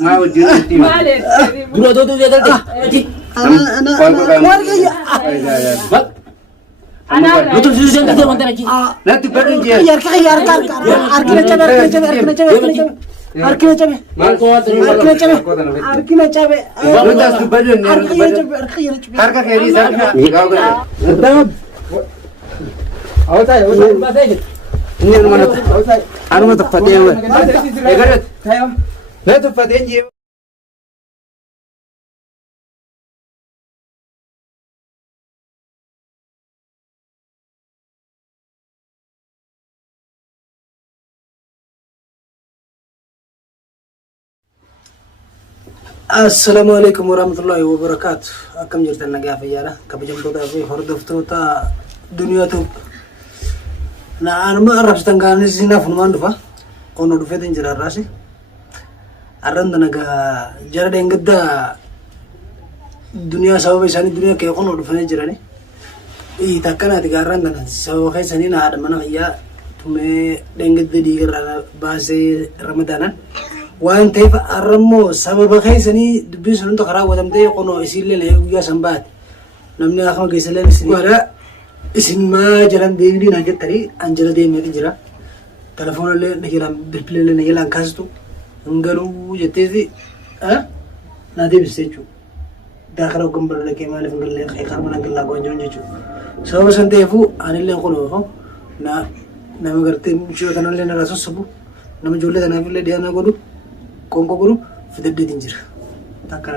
ما ودي نتي dura tuh dia tadi lu tuh sudah jangan dia mantan lagi لا تبرد جي ما كوات arkina cabe لو تاس تبرد كاركا كيري ساركا ميغاو ini anu mana tepatnya لا تفتين جي السلام عليكم ورحمة الله وبركاته. أكم جرت النجاح في يارا كبجم تودا في هردفتو تا دنيا توب. أنا ما أعرف تنقاني زينا فنمان دفع. كونو دفعتين جرا راسي. أرند نجا جرا دينغدا دنيا سوا بيساني دنيا كي كونو دفعتين جراني. إيه تكنا تجاران دنا سوا كي سنين هذا mana ya tume دينغدا ديجرا باسي رمضانا. waan ta'eef arrammoo sababa keessanii dubbiin sun hundi karaa watamtee qono isiillee guyyaa sanbaati namni akkama geessallee isin maa jalan deebiin naan jettanii an jala deemeeti jira telefoonallee nageelaan bilbileellee nageelaan kaasitu hingaluu jetteeti naa deebiste jechuudha daakara hoggan barala kee maaliif hingallee qarma nan gallaa goon jiran jechuudha sababa san ta'eefuu anillee qono nama gartee shiyoo tanallee narraa sossobu nama ijoollee tanaafillee dhiyaanaa godhu Kongo guru fidedde dinjira. Takara.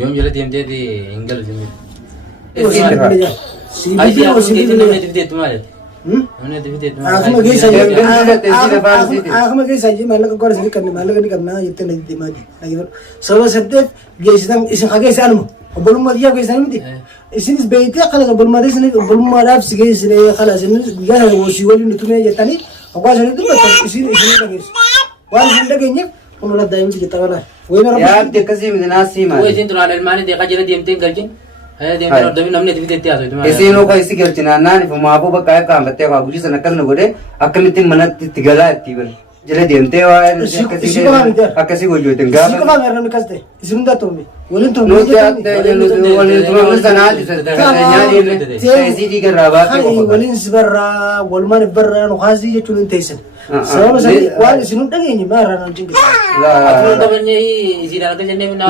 yom jala diam jadi enggal jadi Sibi o sibi namne divide tumare namne divide tumare Akhma ke saji malaka kor sini karni malaka ni karna yitte nahi dimagi. Lagi sabo sette geisang isin khage sanmu. Bolum madiya ke sanmu di. Isin is beite khala bolum madiya sini bolum madaf sige sini khala sini gana wo siwali nutume yetani. Akwa sini tu isin lagi. Wali sini genya kono la daim ti tawala. Wena يا عبد كسي من الناس ما वो इसी तरह अलमानी देखा जरा दिमते करके है दिमते और दबी हमने दिमते त्याग हुई तुम्हारे ऐसे लोग ऐसे करते ना ना मापो बकाया काम करते हैं बाबूजी से नकल न करे अकल में तीन मनत तिगला आती बर जरा दिमते वाले अकसी को जो देंगे Siko ba meron mi kaste. Isin da to mi. Wolin to mi. नो जाते नो वाले तुम्हारे सना जिसे यानी ऐसी दी कर रहा Khani है wolin sbarra wolman barra no khazi je tulun taysen. Sabab sani wali sinu dageni mara na jingi. अपने तो बन्ने ही इसी तरह के जन्ने में ना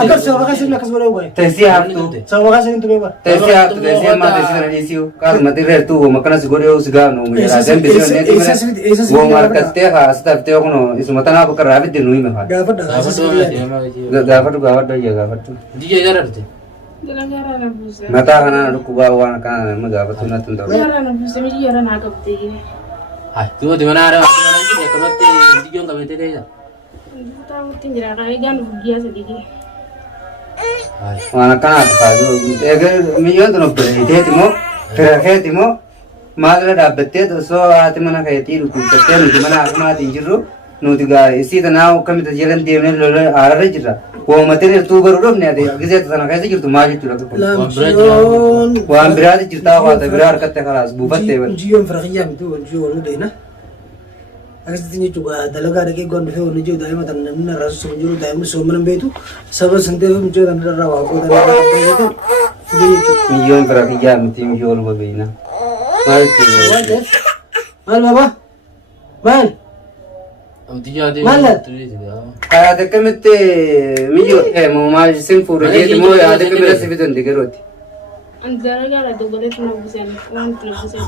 Agar sabab kasi na kasbara hoy. तैसी आप तो Sabab kasi ni tumeba. तैसी आप तो तैसी माँ तैसी रही सी हो काल मत रहे तू वो मकना से गोरे उस गाँव नो मुझे राजन बिजली ने ती वो मार करते हैं खास तरते हो कोनो इस मतना आप कर रहा है दिनों ही में खाते Dapat dah. गावट ये गावट दीजिए जरा रहते Gara-gara na busa. मता खाना रुकुआ हुआ ना खाना में गावट सुना तुम तो Gara na busa, may yara na kapte. हाय तू तो मना रहा है कि कमते दीजिए कम ते दे Tahu tinjira kaya gan bugia sedikit. हाय वाना खाना खा दो अगर मिलियन तो नब्बे इधर तुमो फिर है तुमो मागला डाबते तो सो आते मना कहती रुकु करते नुति मना आत्मा तीजिरो नुति गा इसी तरह कमी तो जलन देवने लोले आ रहे जिरा वो मतेरे तू बरोबर ने दे अगर तो ना कैसे जिरतु माजी तुला तो Lamsion. वहां बिराद जिरता हुआ था बिराद करते खलास बुबते वर Jiyon farakiya mi tu jiyo lu dai na. Agas tinji juga dalaga da ke gon fe woni jiyo dai matan nan rasu so jiyo dai mu so man betu sabab sante mu jiyo dan rawa ko da itu. Million पर किया मितिम जोल बबीना माल की Mal baba. Mal. अब दीजिए आते Malat. आधे कमिते मिलियन है मोमाज सिंफुर ये मो आधे कमिते से भी दंडी करोती Gara-gara do golet na busa, wan na busa.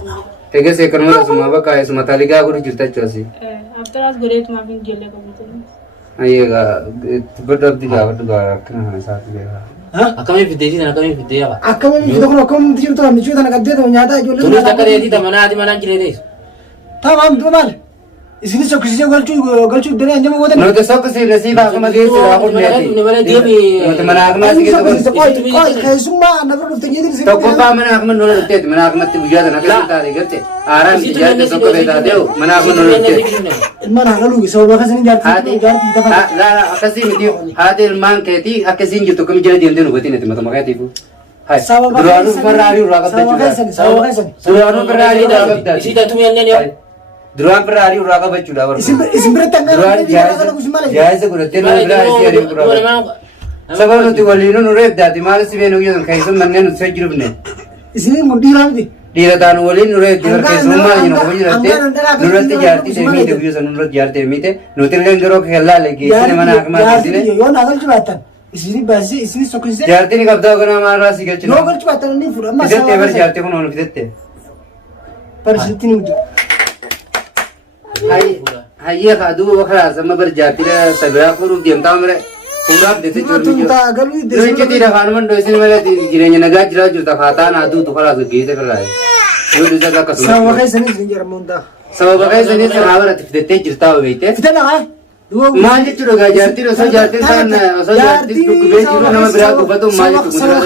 तेगे से कर्मला सुमाबा का है सुमतालिका गुरु जिरता चोसी After as golet ma bin gele kapte. आइएगा बड़ा दिखावट गा रखना है साथ में Ha? कमी विदेशी ना कमी विदेया Akam mi video kono kom tiyo to mi chuta na kadde to nyata jo lu. तू तक रे दी तो मना आदि मना जिले दे Tamam tu mal. Isini so kisi galchu dene anjama wodan. नो तो सब किसी नसीब आके मगे से राहुल ने थी तूने वाले दिए भी नो तो मना आके मत के Koi summa na bro to nyedi sini. तो कोपा मना आके मन रोते मना आके मत बुझा ना के तारे करते आराम से जाते तो को बेटा देओ मना आके मन रोते Mana halu so ba kasini jarti आदि jarti ta. ला अकसी मिदियो आदि मान कहती अकसी जो तो कम जल्दी देन देन होती नहीं तो मत कहती हाय दुरानु पर आरी रागत Sawa kaisan. दुरानु पर आरी रागत इसी तरह तुम्हें अन्य duraan biraarii urraa qabachuudha barbaada. Isin biratti hanga Duraan jaayisa godhattee nama biraa isii ari'u urraa sababa nuti waliin nu reebdaati maal si beenu yoo keessum manneen nuti sajjirubne. Isin kun dhiiraa miti. Dhiira taanu waliin nu reebdi keessummaa jiru qabu jiratte nurratti jaartii deemite guyyaa sana nurratti jaartii deemite nuti illee yeroo keellaalee geessine mana hakamaa geessine. Yoo naa galchu baattan isin baasii isin sokkisee. Jaartiin qabdaa ganaa maalirraa si galchina. Yoo galchu baattan inni fuudhama. Fidette bar jaartii kun oolu fidette. Parisitti nuti. Hayyee haa duuba karaa sama bar jaartii sabiraa fuudhuuf deemtaa mire. Kungaaf deesse jirmi yoo itti dafaan mandoo isin malee jireenya nagaa jiraa jirta faataan aduutu karaa geesse firraa yoo dhusa akka akkasuma. Sababa keessanii isin jedhamuuntaa. Sababa keessanii sanaa baratti fidattee jirtaa beekte. Fitana haa. Maal jechuudha gaa jaartiin osoo jaartiin isaan osoo jaartiin dhukkubee jiru nama biraa dubbatu maal jechuudha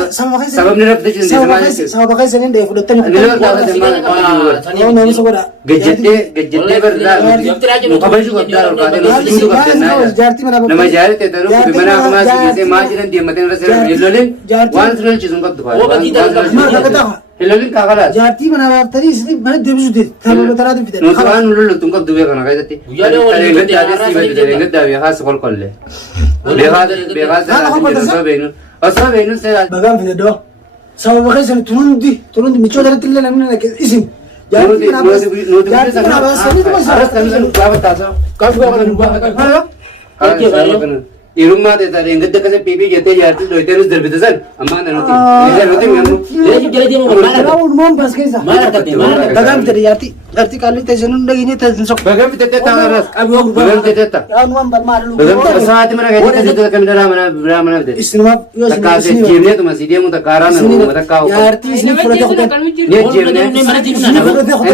sababni irra fidachuu hin maal jechuudha. Sababa keessanii hundee fudhattanii fudhattanii. Gajjattee bardaa kabajuu qabdaa olkaatee nuti qabdannaa nama jaarite ta'uu mana akumaa si geessee maa jiran deemmatee irra seera hillooliin waan si lolchiisu hin qabdu faayida. Hillooliin kaafalaati. Jaartii mana baaftanii isin mana deebisuu deetti. Taabila taraatiin fidan. Nuti waan nu loltu hin qabdu beekana keessatti. Gaddaa beekaas kolkolle. Osoo beeknu seera. Bagaan fidadoo. Sababa keessanii turundi michoota irratti illee namni naqe isin. Irummaa ta'e engedda kasa piipii jettee jaartii dhoyiteenus darbite san ammaa nuti nuti mi'amnu. Maal bas keessa. Bagaan fidade jaartii qaalli ta'e sun hundee geenye ta'e sun. Bagaan fidate ta'aras bagaan fidate. Yaanumaan barmaadha. Bagaan saati mana keessatti kan kamidara mana biraa mana fidate. Isinumaaf yoo isin takkaasee jeemnee tuma si deemu takkaaraan nama takkaa uffata. jaartii isin fudhate kutan. Ni jeemnee inni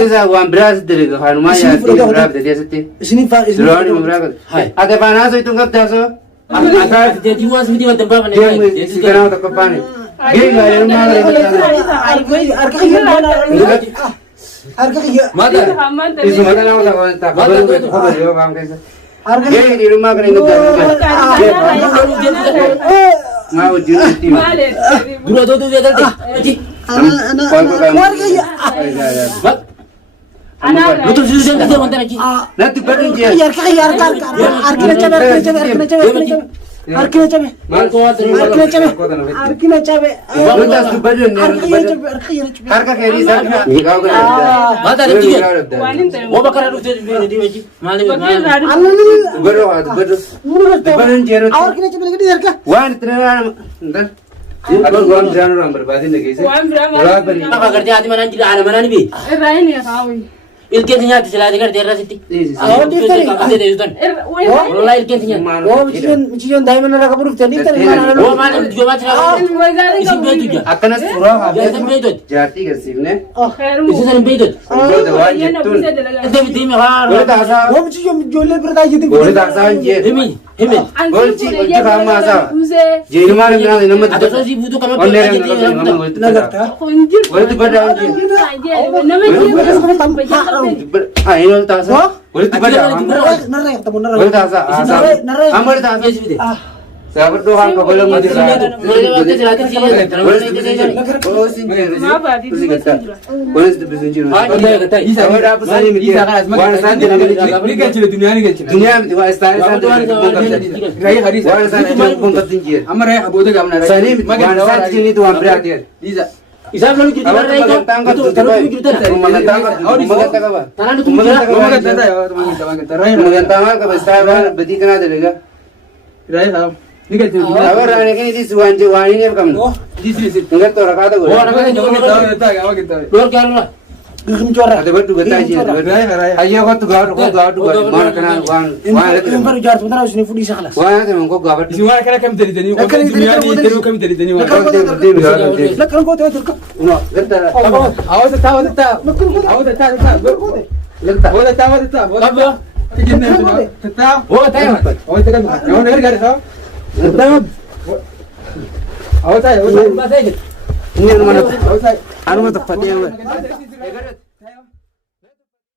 isaa waan biraa sitti dalaga haalumaa jaartii biraa fidate asitti. Isin Duraan nama biraa fidate. Ate faanaa soituu qabdaasoo. Sekarang tak kepan ni. Gila yang mana harga kaya. Mata. Isu mata nama tak kabar dia paham कैसे. Gila di rumah kena ingat. Mau jadi. Dua tu dia tadi. Betul sudah kita mantan lagi. Nanti baru dia. Harga cabe. Harga kiri sana. Kau kan. Mata ada tiga. Mau bakar ada tu di wajib. Malam. Baru. Baru dia. harga. Wan tenar. Ntar. Abang gua jangan orang berbadi lagi sih. Orang beri. Apa kerja hati mana tidak ada mana ni bi? Rain ya tahu. Ilken nya tisela dengar daerah situ. Awak di tadi. Ada di hutan. Orang ilken nya. Oh, cion diamond nak kabur tadi tadi mana Oh, mana juga macam. Isi betul juga. Akan surah. Jangan betul. Jati ke sini. Isi sana betul. Tapi demi har. Boleh tak sah? Oh, cion jual berada jadi. Boleh tak sah je. Demi. Hemen. Boleh kamu masa. Jadi mana mana nama tu. Ada sesi butuh kamu. Online nama boleh. Boleh tu pada je. Ini tak sah. Boleh tu pada. Nara yang temu nara. Boleh tak sah. Amar tak sah. Saya berdoa kepada mati saya. Boleh sinjir. Boleh sinjir. Isa berapa sani miti. Wan sani ni kecil dunia ni kecil. Dunia miti wan sani sani. Rai hari. Wan sani pun sinjir. Amar ya abu tu kamu nara. Sani wan sani ni tu ambil hati. Isa. Isa belum kita nara itu. Terus kita. Mengatakan apa? Tanah itu kita. Mengatakan apa? Saya berarti kena ada. Rai tahu. Awak orang ni di suan jual ini apa kamu? Enggak tahu rakyat tu. Oh, rakyat itu. Luar kerana. Ada batu betul je. Ayah kau tu gawat. Mana kena wan. Yang baru jalan sebentar harus ni fudi sekelas. Wan tu mungkin gawat. Semua kena kami dari dunia ni kami dari dunia. Nak kau tu tu. No, letak. Awak tahu. Apa? Tetap. Oh, tahu. Awak tekan. Awak negara garis tahu. Tetap. Awak tahu. Bahasa ini. Ini mana? Awak tahu. Anu mana tempat dia?